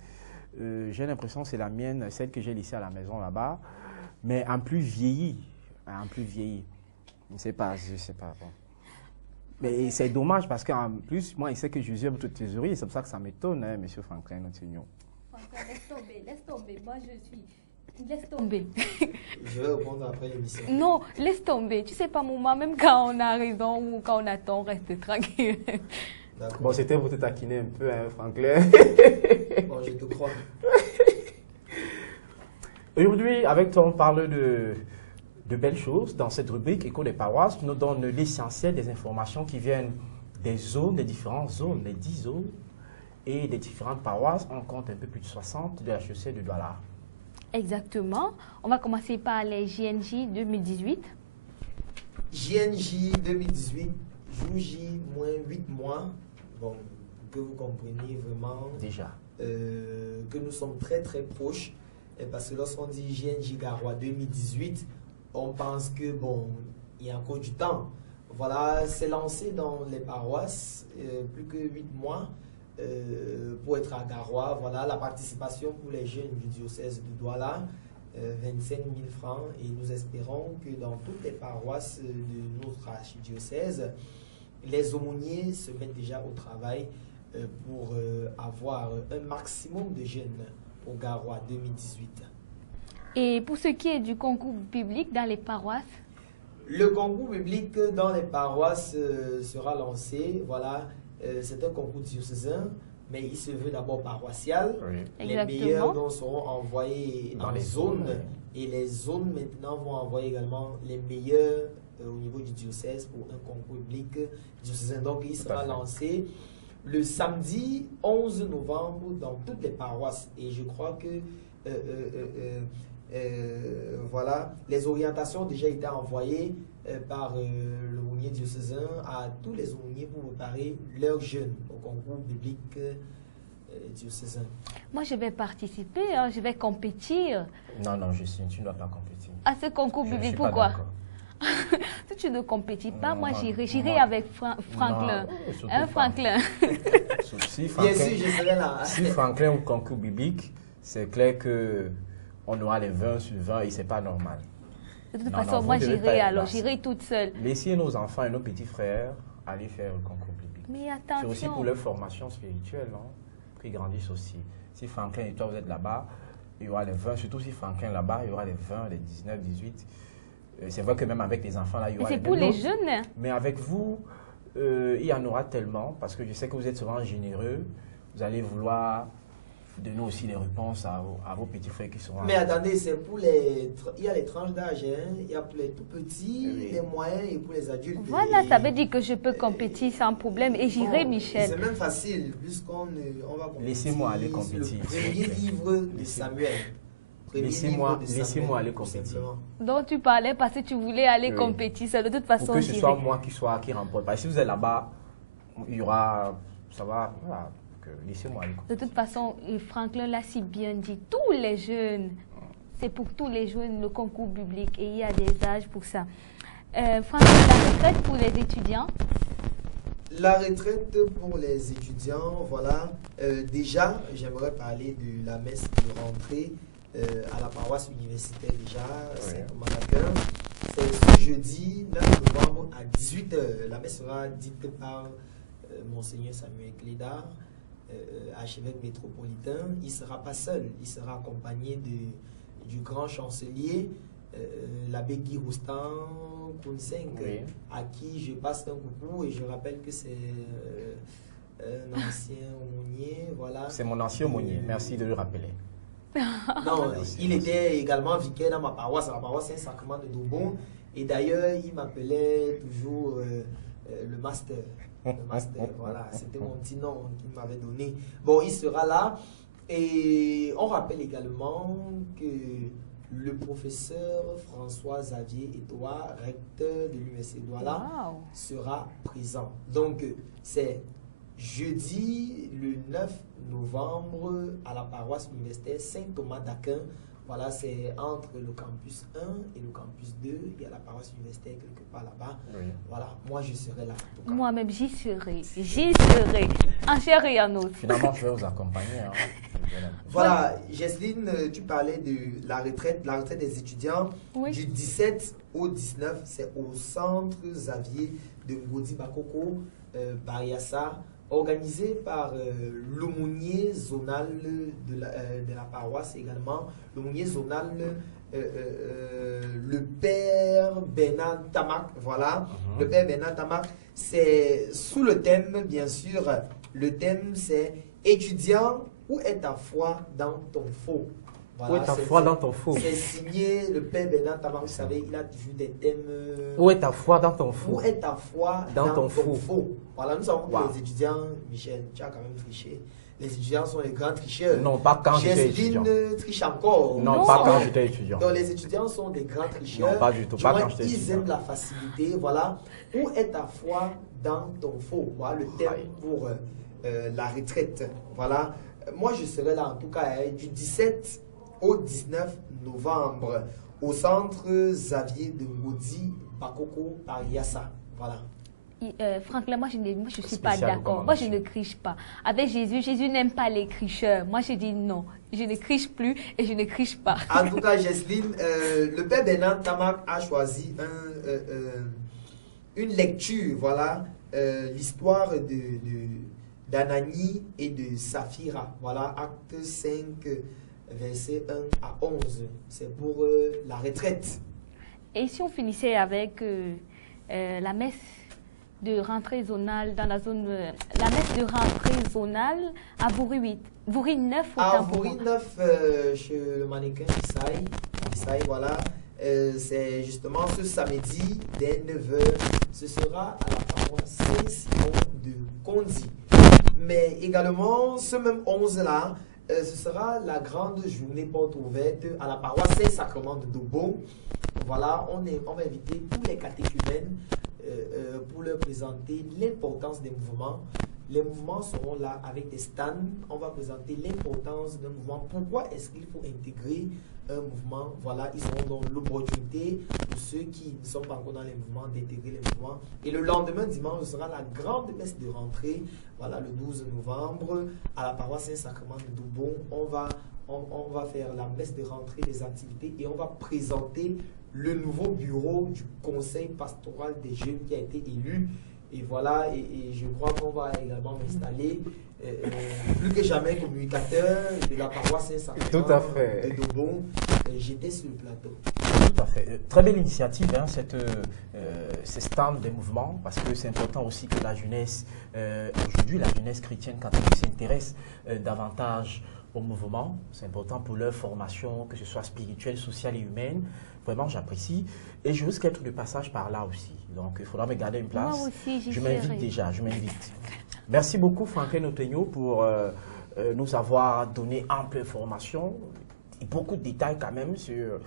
J'ai l'impression que c'est la mienne, celle que j'ai laissée à la maison là-bas, mais en plus vieillie. En plus vieillie. Je ne sais pas, Bon. Mais c'est dommage parce qu'en plus, moi, il sait que Jésus est votre trésorier, c'est pour ça que ça m'étonne, hein, M. Franklin Notegno. Laisse tomber, moi je suis... Laisse tomber. Je vais répondre après l'émission. Non, laisse tomber. Tu sais pas, maman, même quand on a raison ou quand on a tort, reste tranquille. Bon, c'était pour te taquiner un peu, hein, Franklin. Bon, je te crois. Aujourd'hui, avec toi, on parle de belles choses. Dans cette rubrique Écho des paroisses, nous donne l'essentiel des informations qui viennent des zones, des différentes zones, les 10 zones et des différentes paroisses. On compte un peu plus de 60 de la chaussée de Douala. Exactement. On va commencer par les JNJ 2018. JNJ 2018, jour J moins 8 mois. Bon, que vous compreniez vraiment Déjà. Que nous sommes très très proches. Parce que lorsqu'on dit JNJ Garoua 2018, on pense que bon, il y a encore du temps. Voilà, c'est lancé dans les paroisses, plus que 8 mois. Pour être à Garoua, voilà la participation pour les jeunes du diocèse de Douala, 25 000 francs, et nous espérons que dans toutes les paroisses de notre archidiocèse, les aumôniers se mettent déjà au travail pour avoir un maximum de jeunes au Garoua 2018. Et pour ce qui est du concours public dans les paroisses? Le concours public dans les paroisses sera lancé, voilà. C'est un concours diocésain, mais il se veut d'abord paroissial. Oui. Les Exactement. meilleurs donc, seront envoyés Dans en les zone, zones, et les zones maintenant vont envoyer également les meilleurs au niveau du diocèse pour un concours public diocésain. Donc il sera lancé le samedi 11 novembre dans toutes les paroisses, et je crois que voilà, les orientations ont déjà été envoyées par l'aumônier diocésain à tous les aumôniers pour préparer leurs jeunes au concours biblique diocésain. Moi, je vais participer, hein, je vais compétir Non, Justine, tu ne dois pas compétir. à ce concours Je ne public. suis pas Pourquoi? d'accord. Si tu ne compétis pas, Non, moi non, j'irai non. avec Franklin. Non, surtout Hein, pas. Franklin? Si Bien Franklin, sûr, je serai là. si Franklin ou concours biblique, c'est clair que on aura les 20 sur 20 et c'est pas normal. De toute Non, façon, non, moi vous devez pas j'irai être alors, là. j'irai toute seule. Laissez nos enfants et nos petits frères aller faire le concours biblique. Mais C'est aussi attention, pour leur formation spirituelle, non? Qu'ils grandissent aussi. Si Franklin et toi vous êtes là-bas, il y aura les 20, surtout si Franklin là-bas, il y aura les 20, les 19, 18. C'est vrai que même avec les enfants là, il y mais aura c'est les pour mêmes les notes. jeunes. Mais avec vous, il y en aura tellement, parce que je sais que vous êtes souvent généreux. Vous allez vouloir donner aussi les réponses à vos petits frères qui seront. Mais attendez, c'est pour les... Il y a les tranches d'âge, hein. Il y a pour les tout petits, Oui. les moyens et pour les adultes. Voilà, Et- ça veut dire que je peux compétir sans problème et j'irai, Bon, Michel. C'est même facile, puisqu'on on va compétir. Laissez-moi aller sur compétir, Le s'il vous premier plaît. livre de Samuel. Premier Laissez-moi- livre de Samuel, laissez-moi aller tout compétir. simplement. Donc tu parlais parce que tu voulais aller Oui. compétir. Ça, de toute Pour façon, que ce j'irai. soit moi qui remporte. Parce que si vous êtes là-bas, il y aura. Ça va. Voilà. Laissez-moi aller. De toute façon, Franklin l'a si bien dit, tous les jeunes, c'est pour tous les jeunes le concours biblique et il y a des âges pour ça. Franklin, la retraite pour les étudiants, La retraite pour les étudiants, voilà. Déjà, j'aimerais parler de la messe de rentrée à la paroisse universitaire déjà, Saint-Thomas-d'Aquin. C'est ce jeudi 9 novembre à 18h. La messe sera dite par Monseigneur Samuel Clédard, archevêque métropolitain. Il ne sera pas seul, il sera accompagné du grand chancelier l'abbé Guy Roustan Kounsenk, Oui. à qui je passe un coucou et je rappelle que c'est un ancien aumônier, voilà. C'est mon ancien aumônier. Merci de le rappeler. Non, Merci, il était également vicaire dans ma paroisse, la paroisse Saint-Sacrement de Dobon. Et d'ailleurs, il m'appelait toujours le master. Le master, voilà, c'était mon petit nom qu'il m'avait donné. Bon, il sera là. Et on rappelle également que le professeur François Xavier Etoa, recteur de l'Université Douala, Wow. sera présent. Donc, c'est jeudi le 9 novembre à la paroisse universitaire Saint-Thomas d'Aquin. Voilà, c'est entre le campus 1 et le campus 2. Il y a la paroisse universitaire quelque part là-bas. Oui. Voilà, moi je serai là. En tout cas. Moi-même, j'y serai. J'y serai. En chair et en os. Finalement, je vais vous accompagner. Hein. Voilà, Jocelyne, tu parlais de la retraite des étudiants. Oui. Du 17 au 19, c'est au centre Xavier de Ngodi Bakoko, Bariassa, organisé par l'aumônier zonal de la paroisse également, l'aumônier zonal, le père Bernard Tamak, voilà, le père Bernard Tamak, c'est sous le thème, bien sûr, le thème c'est étudiant, où est ta foi dans ton faux? Voilà, Où est ta foi dans ton faux? C'est signé le père Bernard Tamak, vous savez, il a toujours des thèmes. Où est ta foi dans ton faux? Où est ta foi Dans dans ton ton faux? faux? Voilà, nous savons Wow. que les étudiants, Michel, tu as quand même triché. Les étudiants sont les grands tricheurs. Non, pas quand j'étais Jocelyne étudiant. triche encore. Non, Non. pas quand j'étais étudiant. Donc les étudiants sont des grands tricheurs. Non, pas du tout, Du pas moins, quand j'étais ils étudiant. aiment la facilité. Voilà. Où est ta foi dans ton faux? Voilà le thème pour la retraite. Voilà. Moi, je serai là en tout cas du 17 au 19 novembre au centre Xavier de Ngodi Bakoko par Yassa. Voilà. Franchement, moi je ne suis pas Spéciale d'accord. Moi je recommandation. ne criche pas. Avec Jésus, Jésus n'aime pas les cricheurs. Moi je dis non. Je ne criche plus et je ne criche pas. En tout cas, Jocelyne, le père Bernard Tamak a choisi une lecture, voilà, l'histoire d'Anani et de Saphira. Voilà, acte 5, verset 1 à 11. C'est pour la retraite. Et si on finissait avec la messe de rentrée zonale dans la zone, la messe de rentrée zonale à Bouri 8, Bouri 9 À autant pour moi. Bouri 9, chez le mannequin Isaï, voilà. C'est justement ce samedi dès 9h. Ce sera à la paroisse Saint-Simon de Kondi. Mais également, ce même 11-là, ce sera la grande journée porte ouverte à la paroisse Saint-Sacrement de Dobo. Voilà, on va inviter tous les catéchumènes pour leur présenter l'importance des mouvements. Les mouvements seront là avec des stands. On va présenter l'importance d'un mouvement. Pourquoi est-ce qu'il faut intégrer un mouvement? Voilà, ils auront donc l'opportunité pour ceux qui ne sont pas encore dans les mouvements d'intégrer les mouvements. Et le lendemain, dimanche, ce sera la grande messe de rentrée. Voilà, le 12 novembre, à la paroisse Saint-Sacrement de Doubon. On va faire la messe de rentrée des activités et on va présenter le nouveau bureau du conseil pastoral des jeunes qui a été élu. Et voilà, et je crois qu'on va également m'installer plus que jamais communicateur de la paroisse Saint-Sacrement Tout à fait. de Dobon. J'étais sur le plateau. Tout à fait. Très belle initiative, hein, ces stands des mouvements, parce que c'est important aussi que la jeunesse, aujourd'hui, la jeunesse chrétienne catholique s'intéresse davantage au mouvement. C'est important pour leur formation, que ce soit spirituelle, sociale et humaine. Vraiment, j'apprécie. Et je risque d'être de passage par là aussi. Donc, il faudra me garder une place. Moi aussi, j'y Je serai. m'invite déjà, je m'invite. Merci beaucoup, Franklin Otegno, pour nous avoir donné ample information et beaucoup de détails quand même sur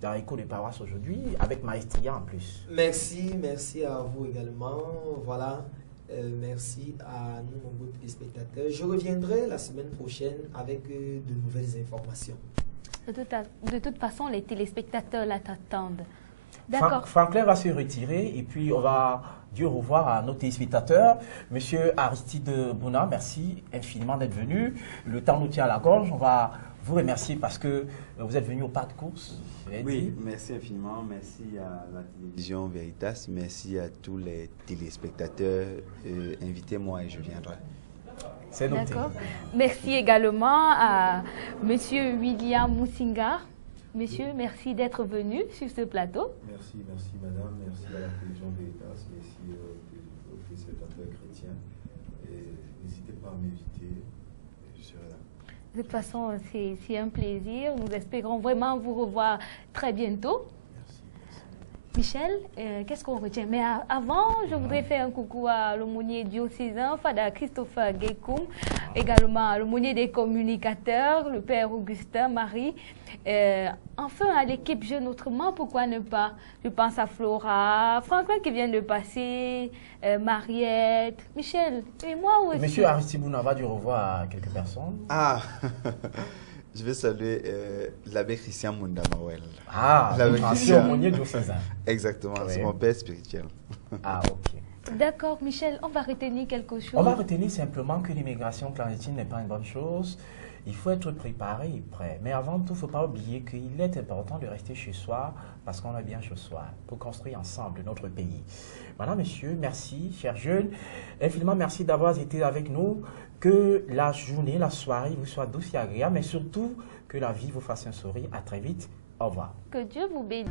Dariko de Paroisse aujourd'hui, avec Maestria en plus. Merci à vous également. Voilà, merci à nous, nombreux téléspectateurs. Je reviendrai la semaine prochaine avec de nouvelles informations. De toute façon, les téléspectateurs là t'attendent. D'accord. Franklin va se retirer et puis on va dire au revoir à nos téléspectateurs. Monsieur Aristide Bouna, merci infiniment d'être venu. Le temps nous tient à la gorge. On va vous remercier parce que vous êtes venu au pas de course. Oui, merci infiniment. Merci à la télévision Veritas. Merci à tous les téléspectateurs. Invitez-moi et je viendrai. C'est noté. D'accord. Merci également à Monsieur William Moussinga. Monsieur, merci d'être venu sur ce plateau. Merci madame, merci à la télévision Veritas, merci aux téléspectateurs chrétiens. Et n'hésitez pas à m'inviter, je serai là. De toute façon, c'est un plaisir. Nous espérons vraiment vous revoir très bientôt. Michel, qu'est-ce qu'on retient? Mais avant, je voudrais faire un coucou à l'aumônier diocésain, Fada Christopher Gekoum, également à l'aumônier des communicateurs, le Père Augustin, Marie. Enfin, à l'équipe Jeune Autrement, pourquoi ne pas? Je pense à Flora, Franklin qui vient de passer, Mariette, Michel, et moi aussi. Monsieur Aristibouna va du revoir à quelques personnes. Ah, je vais saluer l'abbé Christian Mundamawel. Ah, Christian. aumônier diocésain. Exactement, Oui. c'est mon père spirituel. Ah, ok. D'accord, Michel, on va retenir quelque chose. On va retenir simplement que l'immigration clandestine n'est pas une bonne chose. Il faut être préparé et prêt. Mais avant tout, il ne faut pas oublier qu'il est important de rester chez soi parce qu'on est bien chez soi pour construire ensemble notre pays. Voilà, messieurs, merci, chers jeunes. Infiniment merci d'avoir été avec nous. Que la journée, la soirée vous soit douce et agréable, mais surtout que la vie vous fasse un sourire. À très vite. Au revoir. Que Dieu vous bénisse.